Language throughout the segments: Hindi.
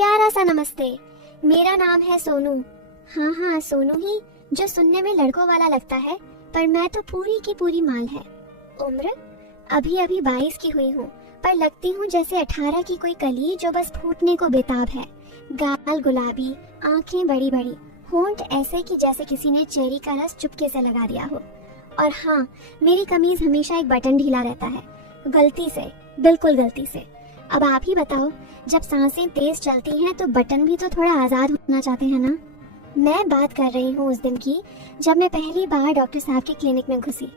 प्यारा सा नमस्ते। मेरा नाम है सोनू। हाँ हाँ, सोनू ही, जो सुनने में लड़कों वाला लगता है, पर मैं तो पूरी की पूरी माल है। उम्र अभी अभी 22 की हुई हूँ, पर लगती हूँ जैसे 18 की कोई कली जो बस फूटने को बेताब है। गाल गुलाबी, आंखें बड़ी बड़ी, होंठ ऐसे कि जैसे किसी ने चेरी का रस चुपके से लगा दिया हो। और हाँ, मेरी कमीज हमेशा एक बटन ढीला रहता है, गलती से, बिल्कुल गलती से। अब आप ही बताओ, जब सांसें तेज चलती हैं तो बटन भी तो थोड़ा आजाद होना चाहते हैं ना। मैं बात कर रही हूँ उस दिन की, जब मैं पहली बार डॉक्टर साहब के क्लिनिक में घुसी।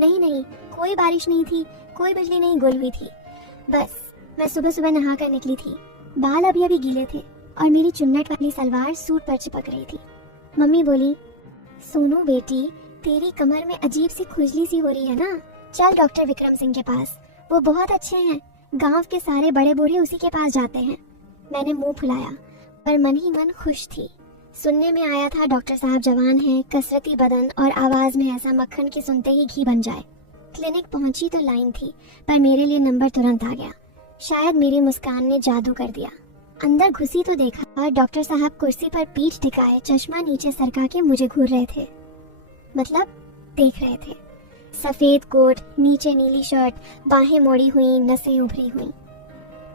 नहीं, कोई बारिश नहीं थी, कोई बिजली नहीं गुल हुई थी। बस मैं सुबह सुबह नहा कर निकली थी। बाल अभी अभी गीले थे और मेरी चुन्नट वाली सलवार सूट पर चिपक रही थी। मम्मी बोली, सोनू बेटी, तेरी कमर में अजीब सी खुजली सी हो रही है ना, चल डॉक्टर विक्रम सिंह के पास, वो बहुत अच्छे हैं। गांव के सारे बड़े बूढ़े उसी के पास जाते हैं। मैंने मुंह फुलाया, पर मन ही मन खुश थी। सुनने में आया था डॉक्टर साहब जवान हैं, कसरती बदन और आवाज में ऐसा मक्खन कि सुनते ही घी बन जाए। क्लिनिक पहुंची तो लाइन थी, पर मेरे लिए नंबर तुरंत आ गया। शायद मेरी मुस्कान ने जादू कर दिया। अंदर घुसी तो देखा डॉक्टर साहब कुर्सी पर पीठ टिकाए, चश्मा नीचे सरका के मुझे घूर रहे थे, मतलब देख रहे थे। सफेद कोट, नीचे नीली शर्ट, बाहें मोड़ी हुई, नसें उभरी हुई।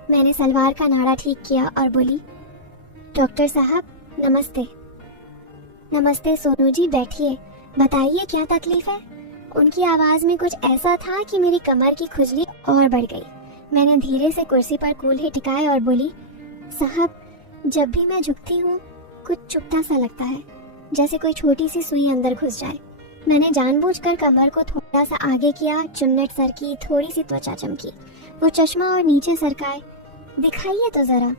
मैंने सलवार का नाड़ा ठीक किया और बोली, डॉक्टर साहब नमस्ते। नमस्ते सोनू जी, बैठिए, बताइए क्या तकलीफ है। उनकी आवाज में कुछ ऐसा था कि मेरी कमर की खुजली और बढ़ गई। मैंने धीरे से कुर्सी पर कूल्हे टिकाए और बोली, साहब जब भी मैं झुकती हूँ कुछ चुभता सा लगता है, जैसे कोई छोटी सी सुई अंदर घुस जाए। मैंने जानबूझकर कमर को थोड़ा सा आगे किया, चुन्नट सरकी, थोड़ी सी त्वचा चमकी। वो चश्मा और नीचे सरकाए, दिखाइए तो जरा।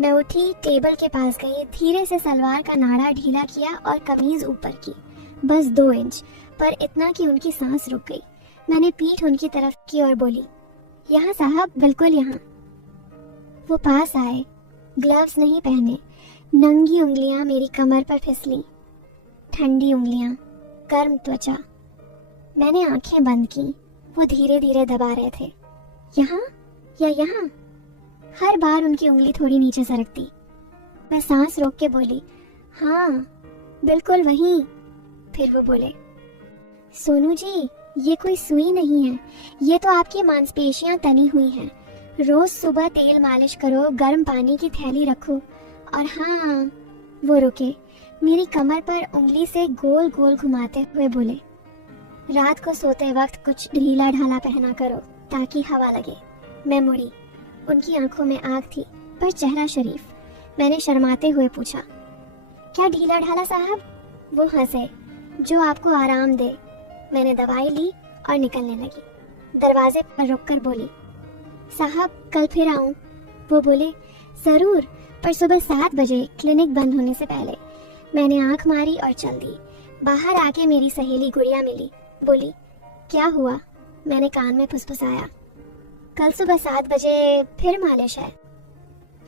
मैं उठी, टेबल के पास गई, धीरे से सलवार का नाड़ा ढीला किया और कमीज ऊपर की, बस 2 इंच, पर इतना कि उनकी सांस रुक गई। मैंने पीठ उनकी तरफ की और बोली, यहाँ साहब, बिल्कुल यहाँ। वो पास आए, ग्लव्स नहीं पहने, नंगी उंगलियां मेरी कमर पर फिसली, ठंडी उंगलियां, गर्म त्वचा। मैंने आंखें बंद की। वो धीरे धीरे दबा रहे थे, यहाँ या यहाँ। हर बार उनकी उंगली थोड़ी नीचे सरकती। मैं सांस रोक के बोली, हाँ बिल्कुल वहीं। फिर वो बोले, सोनू जी ये कोई सुई नहीं है, ये तो आपकी मांसपेशियां तनी हुई हैं। रोज सुबह तेल मालिश करो, गर्म पानी की थैली रखो। और हाँ, वो रुके, मेरी कमर पर उंगली से गोल गोल घुमाते हुए बोले, रात को सोते वक्त कुछ ढीला ढाला पहना करो ताकि हवा लगे। मैं मुड़ी, उनकी आंखों में आग थी पर चेहरा शरीफ। मैंने शर्माते हुए पूछा, क्या ढीला ढाला साहब? वो हंसे, जो आपको आराम दे। मैंने दवाई ली और निकलने लगी। दरवाजे पर रुककर बोली, साहब कल फिर आऊं? वो बोले, जरूर, पर सुबह 7 बजे, क्लिनिक बंद होने से पहले। मैंने आंख मारी और चल दी। बाहर आके मेरी सहेली गुड़िया मिली, बोली, क्या हुआ? मैंने कान में फुसफुसाया, कल सुबह 7 बजे फिर मालिश है।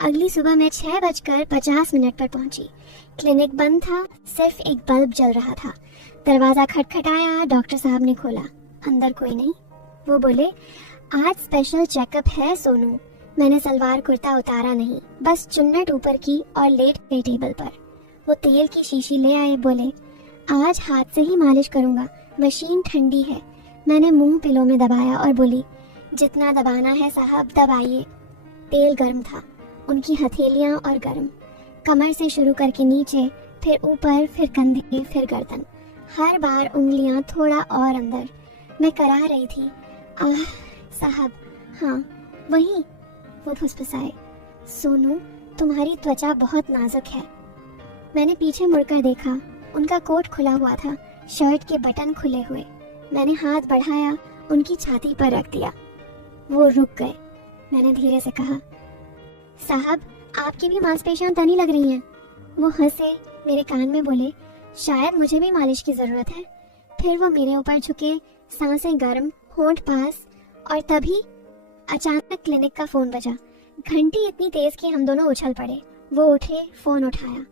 अगली सुबह मैं 6:50 पर पहुंची। क्लिनिक बंद था, सिर्फ एक बल्ब जल रहा था। दरवाजा खटखटाया, डॉक्टर साहब ने खोला। अंदर कोई नहीं। वो बोले, आज स्पेशल चेकअप है सोनू। मैंने सलवार कुर्ता उतारा नहीं, बस चुन्नट ऊपर की और लेट गई टेबल पर। वो तेल की शीशी ले आए, बोले, आज हाथ से ही मालिश करूंगा, मशीन ठंडी है। मैंने मुंह पिलो में दबाया और बोली, जितना दबाना है साहब दबाइए। तेल गर्म था, उनकी हथेलियां और गर्म, कमर से शुरू करके नीचे, फिर ऊपर, फिर कंधे, फिर गर्दन। हर बार उंगलियां थोड़ा और अंदर। मैं करा रही थी, आह साहब, हाँ वही। वो फुसफुसाए, सोनू तुम्हारी त्वचा बहुत नाजुक है। मैंने पीछे मुड़कर देखा, उनका कोट खुला हुआ था, शर्ट के बटन खुले हुए। मैंने हाथ बढ़ाया, उनकी छाती पर रख दिया। वो रुक गए। मैंने धीरे से कहा, साहब आपकी भी मांसपेशियां तनी लग रही हैं। वो हंसे, मेरे कान में बोले, शायद मुझे भी मालिश की जरूरत है। फिर वो मेरे ऊपर झुके, सांसें गर्म, होंठ पास, और तभी अचानक क्लिनिक का फोन बजा। घंटी इतनी तेज कि हम दोनों उछल पड़े। वो उठे, फोन उठाया,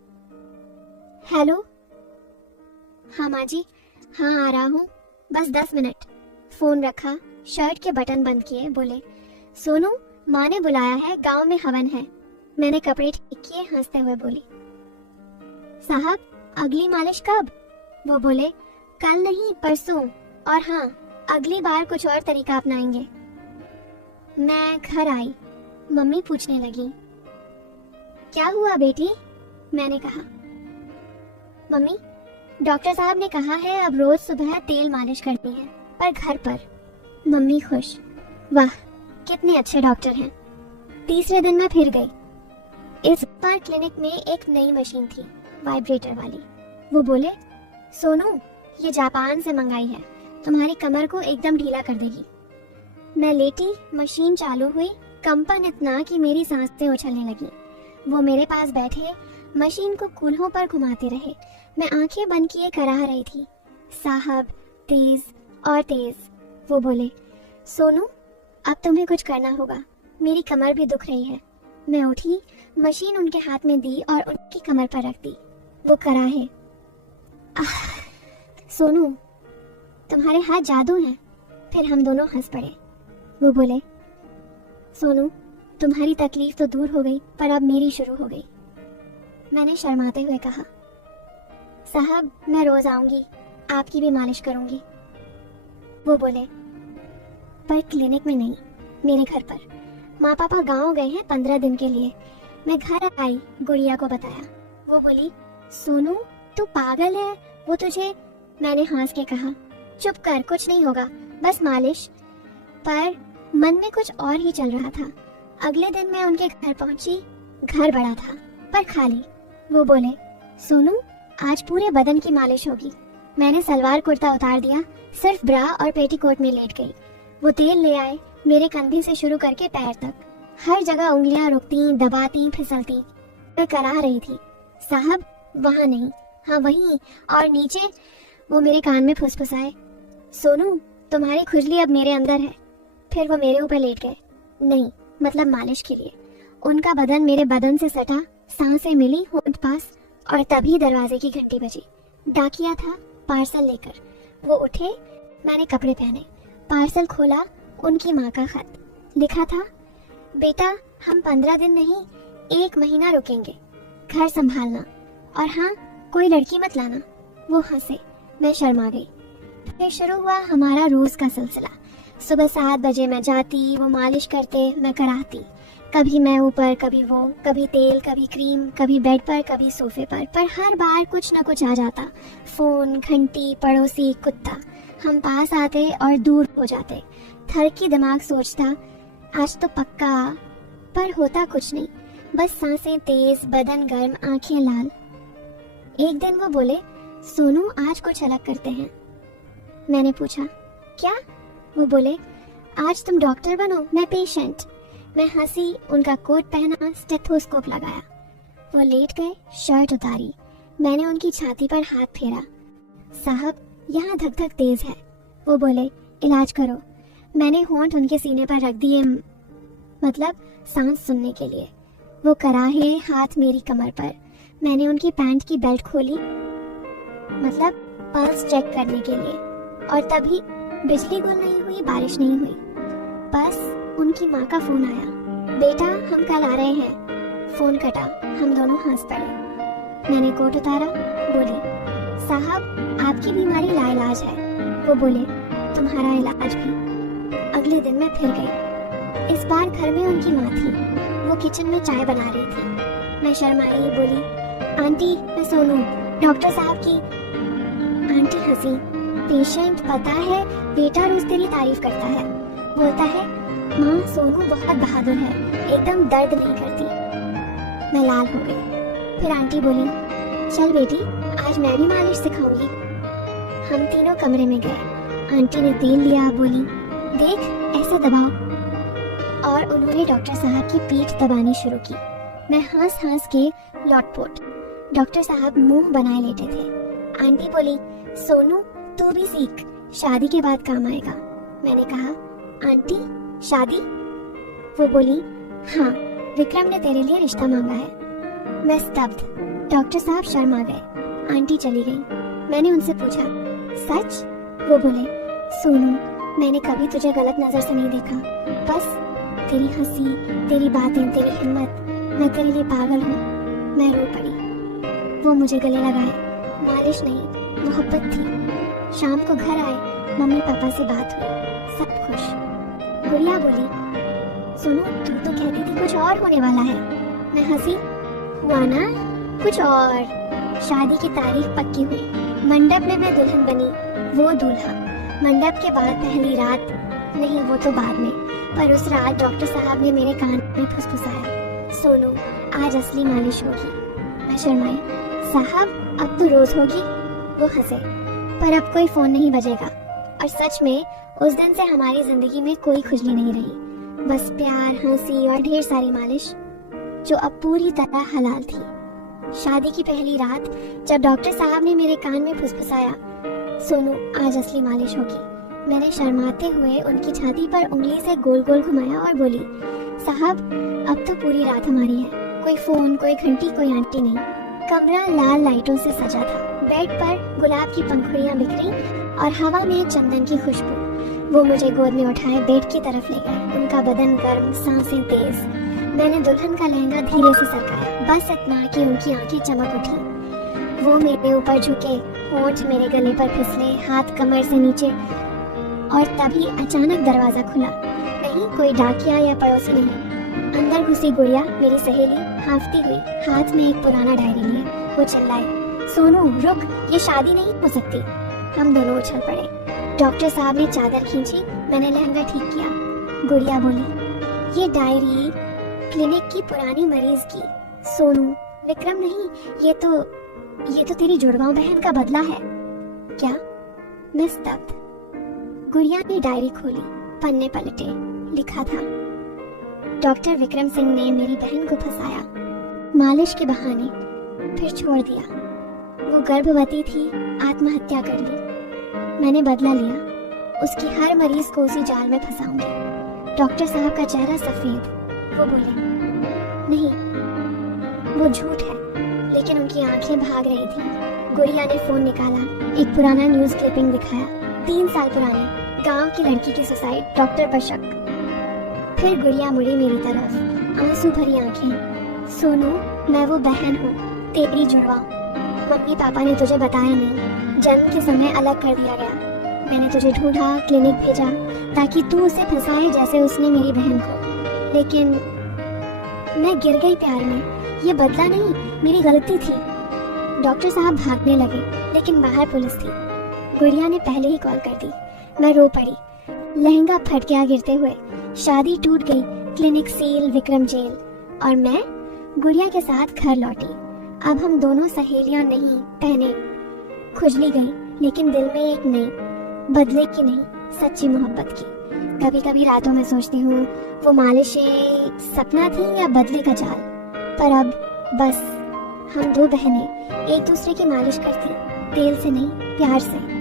हेलो। हाँ माँ जी, हाँ आ रहा हूँ, बस 10 मिनट। फोन रखा, शर्ट के बटन बंद किए, बोले, सोनू माँ ने बुलाया है, गांव में हवन है। मैंने कपड़े ठीक किए, हंसते हुए बोली। साहब, अगली मालिश कब? वो बोले, कल नहीं परसों, और हाँ, अगली बार कुछ और तरीका अपनाएंगे। मैं घर आई। मम्मी पूछने लगी, क्या हुआ बेटी? मैंने कहा, मम्मी, डॉक्टर साहब ने कहा है अब रोज सुबह तेल मालिश करनी है, पर घर पर। मम्मी खुश। वाह, कितने अच्छे डॉक्टर हैं। तीसरे दिन मैं फिर गई। इस बार क्लिनिक में एक नई मशीन थी, वाइब्रेटर वाली। वो बोले, सोनू, ये जापान से मंगाई है, तुम्हारी कमर को एकदम ढीला कर देगी। मैं लेटी, मशीन चालू हुई, कंपन इतना कि मेरी सांसें उछलने लगी। वो मेरे पास बैठे मशीन को कूल्हों पर घुमाते रहे। मैं आंखें बंद किए कराह रही थी। साहब, तेज और तेज। वो बोले, सोनू, अब तुम्हें कुछ करना होगा, मेरी कमर भी दुख रही है। मैं उठी, मशीन उनके हाथ में दी और उनकी कमर पर रख दी। वो कराहे, सोनू, तुम्हारे हाथ जादू हैं। फिर हम दोनों हंस पड़े। वो बोले, सोनू, तुम्हारी तकलीफ तो दूर हो गई, पर अब मेरी शुरू हो गई। मैंने शर्माते हुए कहा, साहब, मैं रोज आऊंगी, आपकी भी मालिश करूंगी। वो बोले, पर क्लिनिक में नहीं, मेरे घर पर। माँ पापा गांव गए हैं 15 दिन के लिए। मैं घर आई, गुड़िया को बताया। वो बोली, सोनू, तू पागल है, वो तुझे। मैंने हंस के कहा, चुप कर, कुछ नहीं होगा, बस मालिश। पर मन में कुछ और ही चल रहा था। अगले दिन मैं उनके घर पहुंची। घर बड़ा था, पर खाली। वो बोले, सोनू, आज पूरे बदन की मालिश होगी। मैंने सलवार कुर्ता उतार दिया, सिर्फ ब्रा और पेटीकोट में लेट गई। वो तेल ले आए, मेरे कंधे से शुरू करके पैर तक। हर जगह उंगलियां रुकती, दबाती, फिसलती। मैं कराह रही थी, साहब, वहां नहीं, हाँ वहीं, और नीचे। वो मेरे कान में फुसफुसाए, सोनू, तुम्हारी खुजली अब मेरे अंदर है। फिर वो मेरे ऊपर लेट गए। नहीं, मतलब मालिश के लिए। उनका बदन मेरे बदन से सटा, सांसें मिली होंठ पास, और तभी दरवाजे की घंटी बजी। डाकिया था, पार्सल लेकर। वो उठे, मैंने कपड़े पहने, पार्सल खोला। उनकी माँ का खत। लिखा था, बेटा, हम 15 दिन नहीं, 1 महीना रुकेंगे, घर संभालना, और हाँ, कोई लड़की मत लाना। वो हंसे, मैं शर्मा गई। फिर शुरू हुआ हमारा रोज का सिलसिला। सुबह 7 बजे मैं जाती, वो मालिश करते, मैं कराती। कभी मैं ऊपर, कभी वो, कभी तेल, कभी क्रीम, कभी बेड पर, कभी सोफे पर हर बार कुछ न कुछ आ जाता। फोन, घंटी, पड़ोसी, कुत्ता। हम पास आते और दूर हो जाते। थरकी दिमाग सोचता, आज तो पक्का, पर होता कुछ नहीं, बस सांसें तेज, बदन गर्म, आंखें लाल। एक दिन वो बोले, सोनू, आज कुछ अलग करते हैं। मैंने पूछा, क्या? वो बोले, आज तुम डॉक्टर बनो, मैं पेशेंट। मैं हंसी, उनका कोट पहना, स्टेथोस्कोप लगाया। वो लेट गए, शर्ट उतारी। मैंने उनकी छाती पर हाथ फेरा। साहब, यहाँ धक धक तेज है। वो बोले, इलाज करो। मैंने होंठ उनके सीने पर रख दिए, मतलब सांस सुनने के लिए। वो कराहे, हाथ मेरी कमर पर। मैंने उनकी पैंट की बेल्ट खोली, मतलब पल्स चेक करने के लिए। और तभी बिजली गुल नहीं हुई, बारिश नहीं हुई, बस उनकी माँ का फोन आया, बेटा, हम कल आ रहे हैं। फोन कटा, हम दोनों हंस पड़े। मैंने कोट उतारा, बोली, साहब, आपकी बीमारी लाइलाज है। वो बोले, तुम्हारा इलाज भी। अगले दिन मैं फिर गई। इस बार घर में उनकी माँ थी। वो किचन में चाय बना रही थी। मैं शर्माई, बोली, आंटी, मैं सोनू, डॉक्टर साहब की। आंटी हंसी, पेशेंट, पता है, बेटा रोज तेरी तारीफ करता है। बोलता है, माँ, सोनू बहुत बहादुर है, एकदम दर्द नहीं करती। मैं लाल हो गई। फिर आंटी बोली, चल बेटी, आज मैं भी मालिश सिखाऊंगी। हम तीनों कमरे में गए। आंटी ने तेल लिया, बोली, देख, ऐसा दबाओ। और उन्होंने डॉक्टर साहब की पीठ दबानी शुरू की। मैं हंस हंस के लौटपोट। डॉक्टर साहब मुंह बनाए लेटे थे। आंटी बोली, सोनू, तू भी सीख, शादी के बाद काम आएगा। मैंने कहा, आंटी, शादी? वो बोली, हाँ, विक्रम ने तेरे लिए रिश्ता मांगा है। मैं स्तब्ध। डॉक्टर साहब शर्मा गए। आंटी चली गई। मैंने उनसे पूछा, सच? वो बोले, सोनू, मैंने कभी तुझे गलत नजर से नहीं देखा, बस तेरी हंसी, तेरी बातें, तेरी हिम्मत, मैं तेरे लिए पागल हूँ। मैं रो पड़ी। वो मुझे गले लगाए। मालिश नहीं, मोहब्बत थी। शाम को घर आए, मम्मी पापा से बात हुई, सब खुश। गुड़िया बोली, सोनू तू तो कहती थी कुछ और होने वाला है। मैं हंसी। हुआ ना कुछ और। शादी की तारीख पक्की हुई। मंडप में मैं दुल्हन बनी, वो दूल्हा। मंडप के बाद पहली रात, नहीं वो तो बाद में, पर उस रात डॉक्टर साहब ने मेरे कान में फुसफुसाया, सोनू आज असली मालिश होगी। मैं शर्माई। साहब अब तो रोज होगी। वो हंसे। पर अब कोई फोन नहीं बजेगा। और सच में उस दिन से हमारी जिंदगी में कोई खुजली नहीं रही, बस प्यार, हंसी और ढेर सारी मालिश, जो अब पूरी तरह हलाल थी। शादी की पहली रात जब डॉक्टर साहब ने मेरे कान में फुसफुसाया, सोनू आज असली मालिश होगी, मैंने शर्माते हुए उनकी छाती पर उंगली से गोल गोल घुमाया और बोली, साहब अब तो पूरी रात हमारी है। कोई फोन, कोई घंटी, कोई आंटी नहीं। कमरा लाल लाइटों से सजा था। बेड पर गुलाब की पंखुड़ियां बिखरी और हवा में चंदन की खुशबू। वो मुझे गोद में उठाए बेड की तरफ ले गए। उनका बदन गर्म, सांसें तेज। मैंने दुल्हन का लहंगा धीरे से सरकाया, बस इतना कि उनकी आंखें चमक उठी। वो मेरे ऊपर झुके, होंठ मेरे गले पर फिसले, हाथ कमर से नीचे। और तभी अचानक दरवाजा खुला। नहीं कोई डाकिया या पड़ोसी नहीं। अंदर घुसी गुड़िया, मेरी सहेली, हांफती हुई, हाथ में एक पुराना डायरी लिए। वो चिल्लाई, सोनू रुक, ये शादी नहीं हो सकती। हम दोनों उछल पड़े। डॉक्टर साहब ने चादर खींची, मैंने लहंगा ठीक किया। गुड़िया बोली, ये डायरी क्लिनिक की पुरानी मरीज की। सोनू, विक्रम नहीं, ये तो तेरी जुड़वां बहन का बदला है। क्या? मैं स्तब्ध। गुड़िया ने डायरी खोली, पन्ने पलटे, लिखा था, डॉक्टर विक्रम सिंह ने मेरी बहन को फंसाया, मालिश के बहाने, फिर छोड़ दिया। वो गर्भवती थी, आत्महत्या कर ली। मैंने बदला लिया, उसकी हर मरीज को उसी जाल में फंसाऊंगी। डॉक्टर साहब का चेहरा सफेद। वो बोले, नहीं वो झूठ है, लेकिन उनकी आंखें भाग रही थी। गुड़िया ने फोन निकाला, एक पुराना न्यूज क्लिपिंग दिखाया, 3 साल पुरानी, गांव की लड़की की सुसाइड, डॉक्टर पर शक। फिर गुड़िया मुड़ी मेरी तरफ, आंसू भरी आंखें। सोनू, मैं वो बहन हूँ, तेरी जुड़वा। मम्मी पापा ने तुझे बताया नहीं, जन्म के समय अलग कर दिया गया। मैंने तुझे ढूंढा, क्लिनिक भेजा, ताकि तू उसे फंसाए जैसे उसने मेरी बहन को। लेकिन मैं गिर गई प्यार में। ये बदला नहीं, मेरी गलती थी। डॉक्टर साहब भागने लगे, लेकिन बाहर पुलिस थी। गुड़िया ने पहले ही कॉल कर दी। मैं रो पड़ी। लहंगा फट गया गिरते हुए, शादी टूट गई, क्लिनिक सील, विक्रम जेल, और मैं गुड़िया के साथ घर लौटी। अब हम दोनों सहेलियां नहीं, पहने। खुजली गई, लेकिन दिल में एक नई, बदले की नहीं, सच्ची मोहब्बत की। कभी कभी रातों में सोचती हूँ, वो मालिशें सपना थी या बदले का जाल। पर अब बस हम 2 बहनें एक दूसरे की मालिश करती, तेल से नहीं, प्यार से।